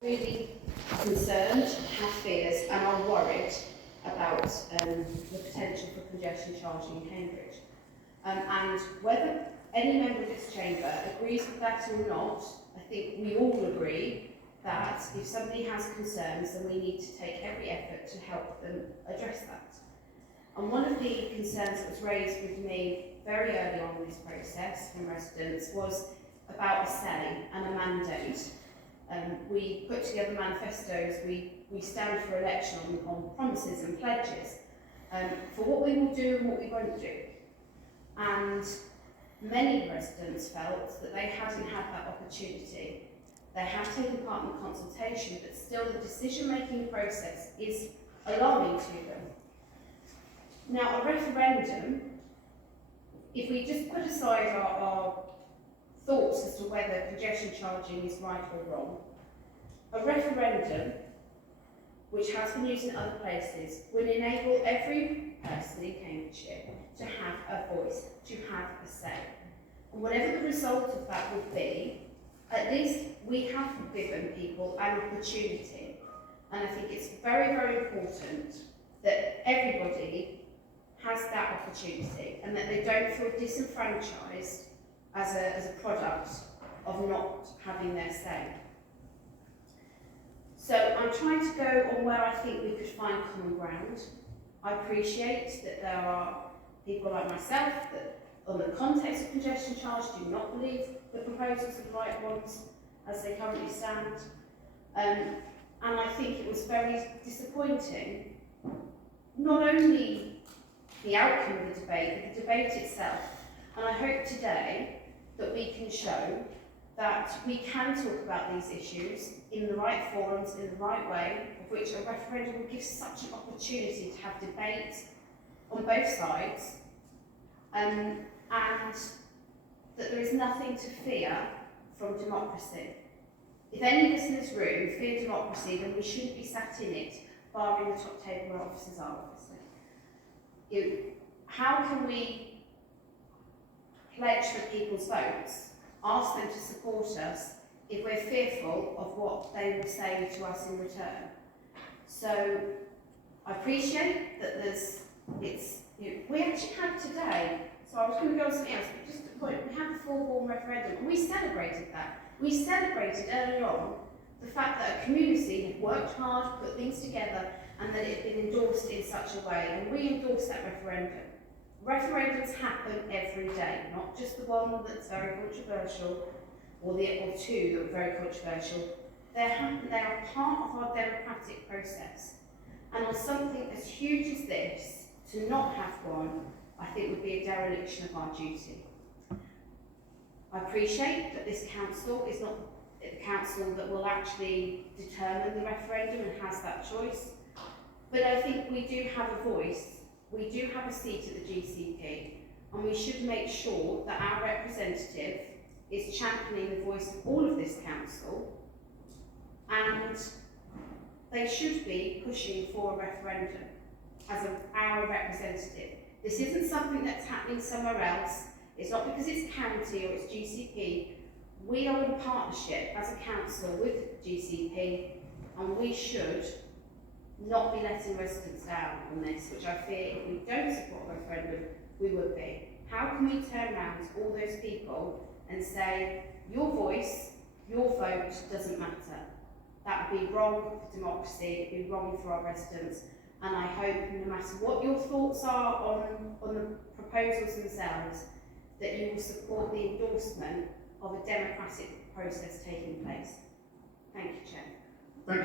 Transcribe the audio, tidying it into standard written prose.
Really concerned, have fears and are worried about the potential for congestion charging in Cambridge. And whether any member of this chamber agrees with that or not, I think we all agree that if somebody has concerns, then we need to take every effort to help them address that. And one of the concerns that was raised with me very early on in this process from residents was about a say and a mandate. We put together manifestos, we stand for election on promises and pledges for what we will do and what we won't do. And many residents felt that they hadn't had that opportunity. They have taken part in the consultation, but still the decision-making process is alarming to them. Now, a referendum, if we just put aside our thoughts as to whether congestion charging is right or wrong, a referendum, which has been used in other places, will enable every person in Cambridgeshire to have a voice, to have a say. And whatever the result of that will be, at least we have given people an opportunity. And I think it's very, very important that everybody has that opportunity and that they don't feel disenfranchised as a product of not having their say. So I'm trying to go on where I think we could find common ground. I appreciate that there are people like myself that, on the context of congestion charge, do not believe the proposals are the right ones as they currently stand. And I think it was very disappointing, not only the outcome of the debate, but the debate itself. And I hope today that we can show that we can talk about these issues in the right forums, in the right way, of which a referendum will give such an opportunity to have debate on both sides, and that there is nothing to fear from democracy. If any of us in this room fear democracy, then we shouldn't be sat in it, barring the top table where officers are, obviously. How can we pledge for people's votes, ask them to support us, if we're fearful of what they will say to us in return? So I appreciate that we actually had today, so I was going to go on something else, but just a point, we had the full-born referendum, and we celebrated that. We celebrated early on the fact that a community had worked hard, put things together, and that it had been endorsed in such a way, and we endorsed that referendum. Referendums happen every day, not just the one that's very controversial, or two that were very controversial. They are part of our democratic process. And on something as huge as this, to not have one, I think would be a dereliction of our duty. I appreciate that this council is not the council that will actually determine the referendum and has that choice, but I think we do have a voice. We do have a seat at the GCP, and we should make sure that our representative is championing the voice of all of this council, and they should be pushing for a referendum as our representative. This isn't something that's happening somewhere else. It's not because it's county or it's GCP. We are in partnership as a council with GCP, and we should not be letting residents down on this, which I fear if we don't support a referendum, we would be. How can we turn around to all those people and say, your voice, your vote doesn't matter? That would be wrong for democracy, it would be wrong for our residents, and I hope no matter what your thoughts are on the proposals themselves, that you will support the endorsement of a democratic process taking place. Thank you, Chair. Thank you.